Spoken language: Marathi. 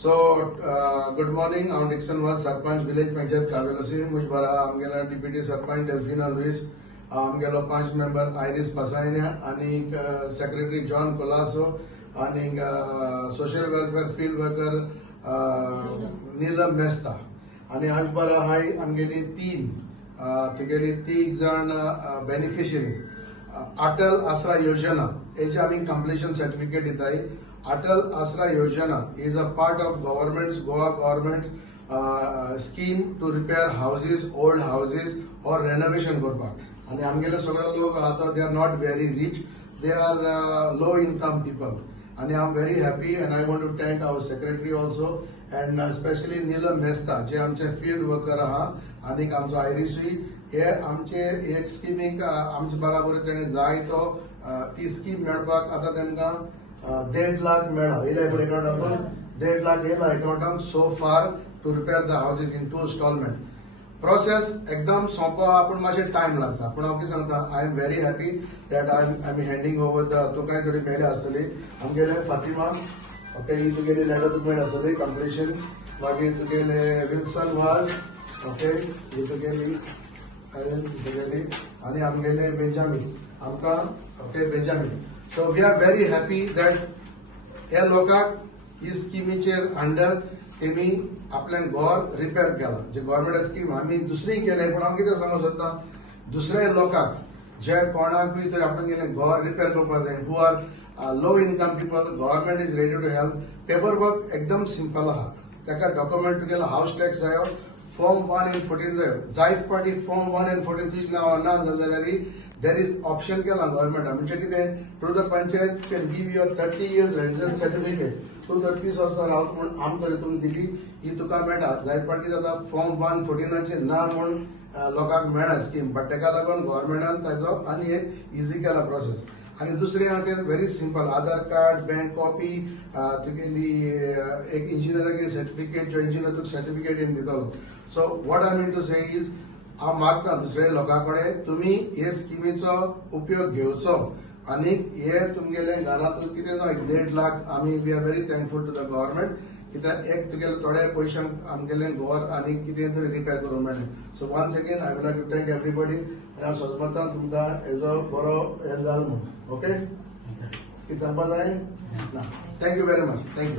So, good morning. I'm Dixon was Sarpanch Village Panchayat Kavelasi. Mujbara, आमगेला Deputy Sarpanch Delphina Luis, आमगेलो 5 member Iris Pasainia, आणि Secretary John Colasso, आणि Social Welfare Field Worker Neelam Mesta. आणि आजबरा हाय आमगेली 3 जण बेनिफिशियरीज. अटल आसरा योजना याची आम्ही कंप्लीशन सर्टिफिकेट दित आहे. Atal Asra Yojana is a part of Goa government's scheme to repair houses, old houses or renovation करपाक. आणि आमगेले सगळे लोक आता they are not very rich, they are low income people. And I am very happy and I want to thank our secretary also and especially Neelam Mesta जे आमचे field worker आहात आणि आमचो आयरिसूय हे आमचे एक स्कीमिक आमचे बराबर त्याने जाय तो ती स्कीम मेळपाक आता तांकां 1.5 लाख मेळ्ळा. येयला पळय अकाउंटांतून 1.5 लाख येयला अकाउंटांत so far to repair the houses in 2 instalment. Process एकदम सोंपो आपूण मातशें टायम लागता पूण हांव कितें सांगता I am very happy that I am handing over the तुकाय थोडी मेळ्ळी आसतली. आमगेले फातिमा ओके ही तुगेली लेटर तुका मेळ्ळी आसतली कंप्लीशन. मागीर तुगेले विल्सन वाज ओके ही तुगेली आणि आमगेले बेंजामीन आमकां okay Benjamin. So we are very happy that ह्या लोकांक ही स्किमीचेर अंडर तेमी आपल्यान घर रिपेर केला. जे गव्हर्नमेंट स्कीम आम्ही दुसरी केले पण हांव कितें सांगूंक सोदता दुसऱ्या लोकांक जे कोणाकूय तर आपण गेले घर रिपेर करपाक जाय who are low income people government is ready to help. Paperwork एकदम सिंपल आहा. ताका डॉक्युमेंट तुगेलो हाऊस टॅक्स जायो फॉर्म 1 and 14 जायो. जायत पाटी फॉर्म 1 and 14 तुझे नांव ना जाल्यार there is option केला गव्हर्नमेंट म्हणजे कितें through the panchayat can give your 30 years resident certificate. तूं जर 30 वर्सां रावता म्हूण आम जर तुमकां दिली ही तुका मेळटा. जायत पाटी जाता फॉर्म 1 14 ना म्हूण लोकांक मेळना स्कीम बट ताका लागून गव्हर्नमेंटान ताजो आनी एक इजी केला प्रोसेस. आणि दुसरें आहा तें very simple Aadhaar card bank copy तुगेली एक इंजिनियराचे सर्टिफिकेट जो इंजिनियर तुका सर्टिफिकेट येवन दितलो. So what I mean to say is हांव मागता दुसऱ्या लोकां कडेन तुमी हे स्किमीचो उपयोग घेवचो आनी हे तुमगेले घरांतून कितें जावं 1.5 लाख आमी we are very thankful to the government कित्याक एक तुगेले थोड्या पयशांक आमगेले घर आनी कितें तरी रिपेर करूंक मेळ्ळें. So once again I would like to thank everybody आनी हांव सोजमतां तुमकां हेजो बरो हें जाल म्हूण ओके कितें सांगपा जाय ना. Thank you very much. थँक्यू.